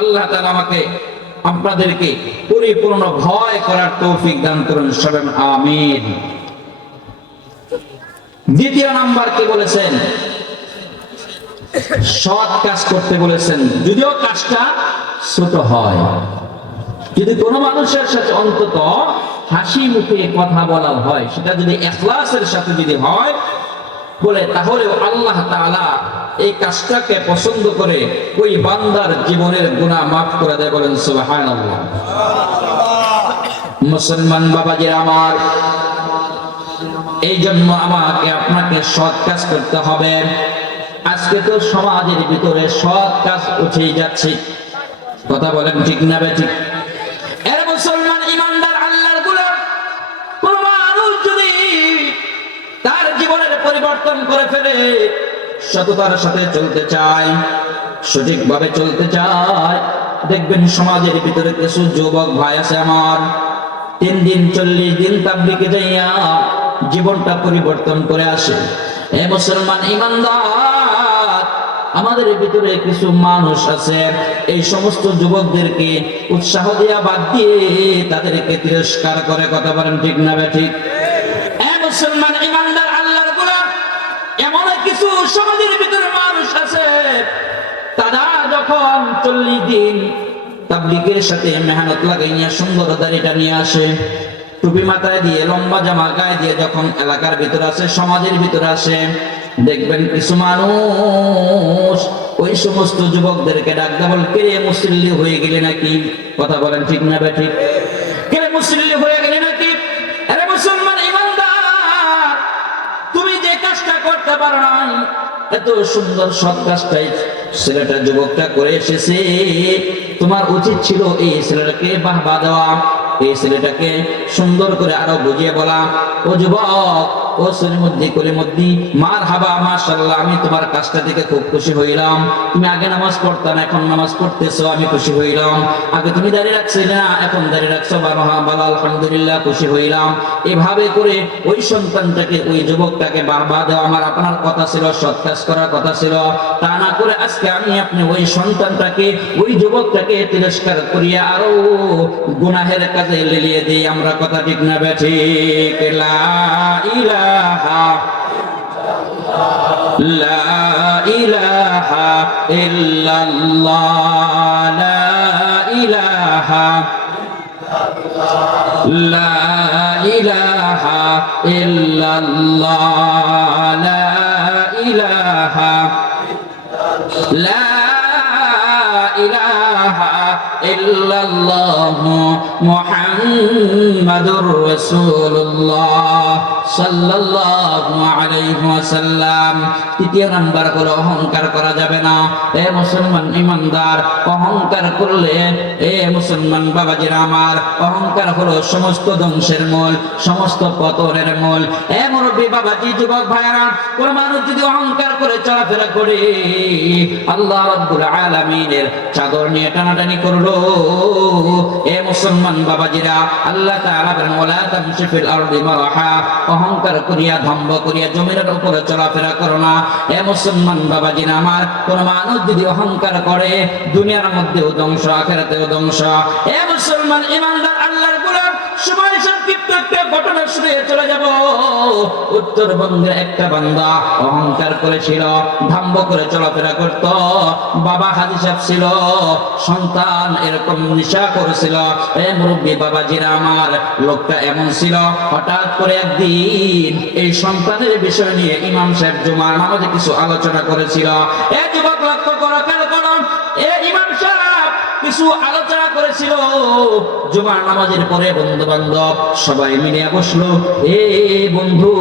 আল্লাহ তাআলা আমাকে আপনাদেরকে পরিপূর্ণ ভয় করার তৌফিক দান করুন, সবাই আমিন। দ্বিতীয় নাম্বার কি বলেছেন? সৎ কাজ করতে বলেছেন, যদিও কাজটা ছোট হয়। যদি কোনো মানুষের সাথে অন্তত হাসি মুখে কথা বলা হয়, সেটা যদি ইখলাসের সাথে যদি হয়, বলে তাহলে আল্লাহ তাআলা এই কাজটাকে পছন্দ করে ওই বান্দার জীবনের গুনাহ মাফ করে দেয়। বলেন সুবহানাল্লাহ। মুসলমান বাবাজি আমার, এই জন্য আমাকে আপনাকে সৎ কাজ করতে হবে। আজকে তো সমাজের ভিতরে সৎ কাজ উঠেই যাচ্ছে। কথা বলেন ঠিক না ঠিক? এর মুসলমান ইমানদার আল্লাহর গোলাম কোন মানুষ যদি তার জীবনের পরিবর্তন করে ফেলে, সততার সাথে চলতে চায়, সঠিকভাবে চলতে চায়, দেখবেন সমাজের ভিতরে কিছু যুবক ভাই আছে আমার, 3 দিন 40 দিন তাবলীগে যাইয়া জীবনটা পরিবর্তন করে আসে। এ মুসলমান ইমানদার, আমাদের ভিতরে কিছু মানুষ আছে, এই সমস্ত যুবকদেরকে উৎসাহ দেয়া বাদ দিয়ে তাদেরকে তিরস্কার করে। কথা বলেন ঠিক না ঠিক? এ মুসলমান ইমানদার আল্লাহর গোলাম, এমন কিছু সমাজের ভিতরে মানুষ আছে, তাদের যখন 40 দিন তাবলীগের সাথে মেহনত লাগাইয়া সুন্দর দাড়িটা নিয়ে আসে, টুপি মাথায় দিয়ে লম্বা জামা গায়ে দিয়ে যখন এলাকার ভিতরে আসে, সমাজের ভিতরে আসে, দেখবেন কিছু মানুষ ওই সমস্ত যুবকদেরকে ডাক দেয়, বল কে মুসল্লি হয়ে গেলে নাকি? কথা বলেন ঠিক না বেঠিক? কে মুসল্লি হয়ে গেলে নাকি? আরে মুসলমান ইমানদার, তুমি যে কাজটা করতে পারো না, এত সুন্দর সৎ কাজটাই ছেলেটা যুবকটা করে এসেছে, তোমার উচিত ছিল এই ছেলেটাকে বাহবা দেওয়া, এই ছেলেটাকে সুন্দর করে আরো বুঝিয়ে বলা, ও যুবক, ও সলিমুদ্দি কলিমুদ্দি, মারহাবা, মাশাআল্লাহ, আমি তোমার কাজটা দেখে খুব খুশি হইলাম। তুমি আগে নামাজ পড়তা না, এখন নামাজ পড়তেছো, আমি খুশি হইলাম। আগে তুমি দাঁড়িয়ে রাখছিলে না, এখন দাঁড়িয়ে রাখছো, ভালো, আলহামদুলিল্লাহ, খুশি হইলাম। এভাবে করে ওই সন্তানটাকে, ওই যুবকটাকে বাহবা দেওয়া আমার আপনার কথা ছিল, সৎ কাজ করার কথা ছিল। তা না করে আজকে আমি আপনি ওই সন্তানটাকে, ওই যুবকটাকে তিরস্কার করিয়া আরো গুনাহের কাজে লেলিয়ে দিই আমরা। কথা ঠিক না বেঠিক? লা ইলাহা ইল্লাল্লাহ, লা ইলাহা ইল্লাল্লাহ, লা ইলাহা ইল্লাল্লাহ, মুহাম্মাদুর রাসূলুল্লাহ সাল্লাল্লাহু আলাইহি ওয়াসাল্লাম। তৃতীয় নাম্বার হলো অহংকার করা যাবে না। এ মুসলমান ইমানদার, অহংকার করলে, এ মুসলমান বাবাজিরা আমার, অহংকার হলো সমস্ত ধ্বংসের মূল, সমস্ত পতনের মূল। এ মুরব্বী বাবাজি, যুবক ভাইরা, কোন মানুষ যদি অহংকার করে চলাফেরা করে, আল্লাহ রাব্বুল আলামিনের চাদর নিয়ে টানাটানি করলো। এ মুসলমান বাবাজিরা, আল্লাহ তাআলা বলেন, ওয়ালা তামশি ফিল আরদি মারহা, অহংকার করিয়া, ধম্ব করিয়া জমিনের উপরে চলাফেরা করো না। এ মুসলমান বাবাজিরা আমার, কোন মানুষ যদি অহংকার করে, দুনিয়ার মধ্যেও ধ্বংস, আখিরাতেও ধ্বংস। এ মুসলমান ইমানদার আল্লাহর গোলাম, সময় সংক্ষিপ্ত একটা ঘটনা শুনে চলে যাব। উত্তরবঙ্গের একটা বান্দা অহংকার করেছিল, ধম্ব করে চলাফেরা করত। বাবা হাজী সাহেব ছিল, সন্তান এরকম নেশা করেছিল। এ মুরব্বী বাবাজিরা আমার, লোকটা এমন ছিল, হঠাৎ করে একদিন এই সন্তানের বিষয় নিয়ে ইমাম সাহেব জুমার নামাজে কিছু আলোচনা করেছিল। এ যুবক লক্ষ্য করো, খেয়াল করো, এ ইমাম সাহেব কিছু আলোচনা করেছিল। জুমার নামাজের পরে বন্ধু বান্ধব সবাই মিলে বসলো। এ বন্ধু,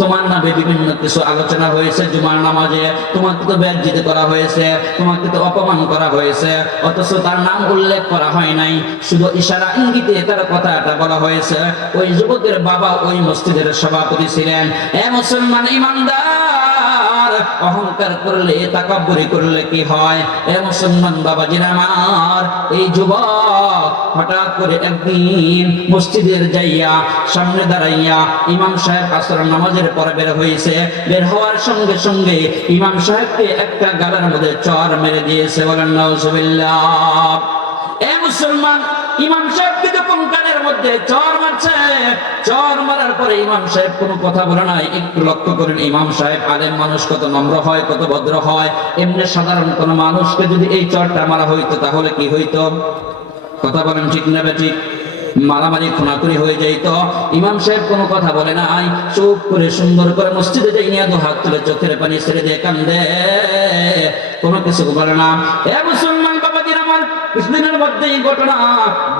তোমার নামে বিভিন্ন কিছু আলোচনা হয়েছে জুমার নামাজে, তোমাকে তো বেজ্জিত করা হয়েছে, তোমাকে তো অপমান করা হয়েছে, অথচ তার নাম উল্লেখ করা হয় নাই, শুধু ইশারা ইঙ্গিতে তার কথাটা বলা হয়েছে। ওই যুবকের বাবা ওই মসজিদের সভাপতি ছিলেন। এ মুসলমান ইমানদার, অহংকার করলে, তাকাব্বুরি করলে কি হয়? এ মুসলমান বাবাজিরা আমার, এই যুবক হঠাৎ করে একদিন মসজিদের যাইয়া সামনে দাঁড়াইয়া ইমাম সাহেব আসর নামাজের পরে বের হয়েছে। বের হওয়ার সঙ্গে সঙ্গে ইমাম সাহেবকে একটা গালের মধ্যে চর মেরে দিয়েছে। বলেন নাউজুবিল্লাহ। এ মুসলমান, ইমাম সাহেবকে যখন কানের মধ্যে চর মারছে, চর মারার পরে ইমাম সাহেব কোনো কথা বলে নাই। একটু লক্ষ্য করেন, ইমাম সাহেব আলেম মানুষ, কত নম্র হয়, কত ভদ্র হয়। এমনি সাধারণ কোন মানুষকে যদি এই চরটা মারা হইতো, তাহলে কি হইতো? কথা বলেন ঠিক না বেঠিক? মারামারি খুনাখুনি হয়ে যাইত। ইমাম সাহেব কোনো কথা বলে নাই, চুপ করে সুন্দর করে মসজিদে যাই নিয়ে দু হাত তুলে চোখের পানি ছেড়ে দিয়ে কান্দে, কোনো কিছু বলে না। এ মুসলমান বাবাজির আমার, কিছুদিনের মধ্যে এই ঘটনা,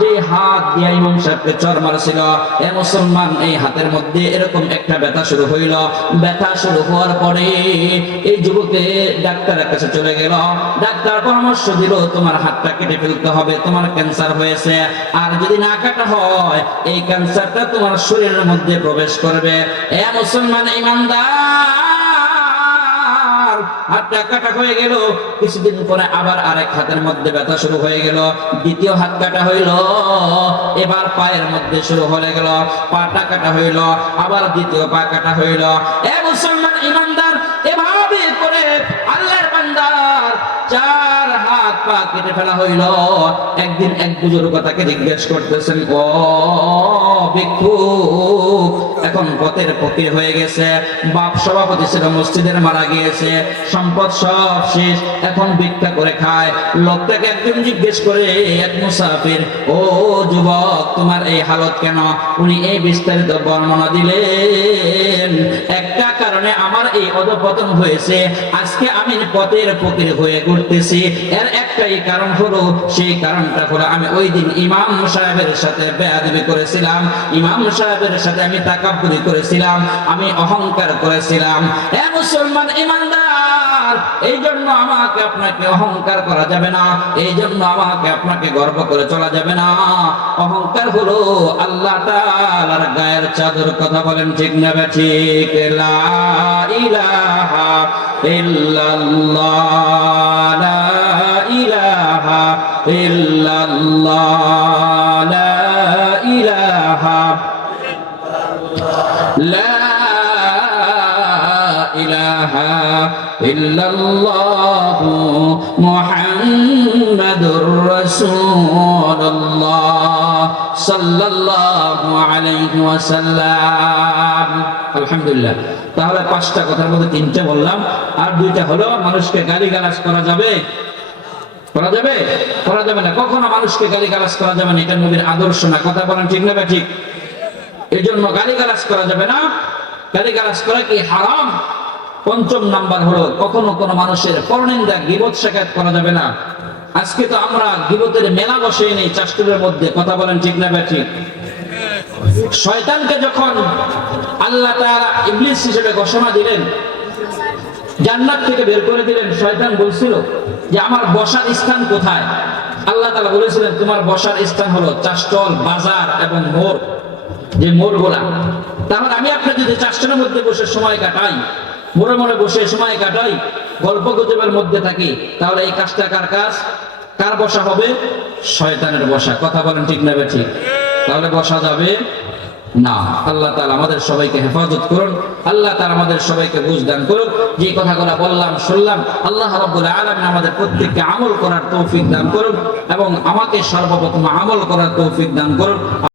যে হাত দিয়ে ইমাম সাহেবকে চর মারছিল, এ মুসলমান, এই হাতের মধ্যে এরকম একটা ব্যথা শুরু হইল। ব্যথা শুরু হওয়ার পরে এই যুবকে ডাক্তারের কাছে চলে গেল। ডাক্তার পরামর্শ দিল, তোমার হাতটা কেটে ফেলতে হবে, তোমার ক্যান্সার হয়েছে, আর যদি না কাটা হয় এই ক্যান্সারটা তোমার শরীরের মধ্যে প্রবেশ করবে। এ মুসলমান ইমানদার, হাতটা কাটা হয়ে গেল। কিছুদিন পরে আবার আরেক হাতের মধ্যে ব্যথা শুরু হয়ে গেল। দ্বিতীয় হাত কাটা হইল, এবার পায়ের মধ্যে শুরু হয়ে গেল। পাটা কাটা হইল, আবার দ্বিতীয় পা কাটা হইল। এ মুসলমান ইমানদার, এভাবে করে আল্লাহর বান্দার 4 হাত পা কেটে ফেলা হইল। একদিন এক বুজুর্গ তাকে জিজ্ঞেস করতেছেন, ও ভিক্ষুক, এখন পথের ফকির হয়ে গেছে, বাপ সভাপতি ছিল মসজিদের, মারা গিয়েছে, সম্পদ সব শেষ, এখন ভিক্ষা করে খায়। লোকটাকে একজন জিজ্ঞেস করে, এক মুসাফির, ও যুবক, তোমার এই হালত কেন? উনি এই বিস্তারিত বর্ণনা দিলেন, একটা কারণে আমার এই অধঃপতন হয়েছে, আজকে আমি পথের ফকির হয়ে ঘুরতেছি। এর একটাই কারণ হলো, সেই কারণটা হলো আমি ওই দিন ইমাম সাহেবের সাথে বেয়াদবি করেছিলাম, ইমাম সাহেবের সাথে আমি তাকাব্বুরি করেছিলাম, আমি অহংকার করেছিলাম। এ মুসলমান ইমানদার, এই জন্য আমাকে আপনাকে অহংকার করা যাবে না, এই জন্য আমাকে আপনাকে গর্ব করে চলা যাবে না। অহংকার হলো আল্লাহ তাআলার গায়ের চাদর। কথা বলেন ঠিক না ঠিক? লা ইলাহা ইল্লাল্লাহ, লা ইলাহা ইল্লাল্লাহ, লা ইলাহা, লা ইলাহা ইল্লাল্লাহ, মুহাম্মাদুর রাসূলুল্লাহ সাল্লাল্লাহু আলাইহি ওয়াসাল্লাম। আলহামদুলিল্লাহ। তাহলে পাঁচটা কথার মধ্যে তিনটা বললাম, আর দুইটা হলো মানুষকে গালিগালাজ করা যাবে, করা যাবে, করা যাবে না। কখনো মানুষকে গালিগালাজ করা যাবে না, এটা নবীর আদর্শ না। কথা বলেন ঠিক না ঠিক? এই জন্য গালিগালাজ করা যাবে না, গালিগালাজ করা কি হারাম। পঞ্চম নাম্বার হলো, কখনো কোনো মানুষের পরনিন্দা, গীবত, শিকায়ত করা যাবে না। আজকে তো আমরা গীবতের মেলা বসে নেই চাষটুরের মধ্যে। কথা বলেন ঠিক না ঠিক? শয়তানকে যখন আল্লাহ তাআলা ইবলিস হিসেবে ঘোষণা দিলেন, জান্নাত থেকে বের করে দিলেন, শয়তান বলছিল যে আমার বসার স্থান কোথায়? আল্লাহ তাআলা বলেছিলেন, তোমার বসার স্থান হলো চাষটল, বাজার এবং মোড়, যে মোড়গুলা। তাহলে আমি আপনার যদি চাষটলের মধ্যে বসে সময় কাটাই, মোড়ে মোড়ে বসে সময় কাটাই, গল্প গুজবের মধ্যে থাকি, তাহলে এই কাজটা কার কাজ? কার বসা হবে? শয়তানের বসা। কথা বলেন ঠিক না ঠিক? তাহলে বসা যাবে না। আল্লাহ তাআলা আমাদের সবাইকে হেফাজত করুন, আল্লাহ তাআলা আমাদের সবাইকে বুঝ দান করুন। যে কথাগুলো বললাম শুনলাম, আল্লাহ রাব্বুল আলামিন আমাদের প্রত্যেককে আমল করার তৌফিক দান করুন এবং আমাকে সর্বপ্রথম আমল করার তৌফিক দান করুন।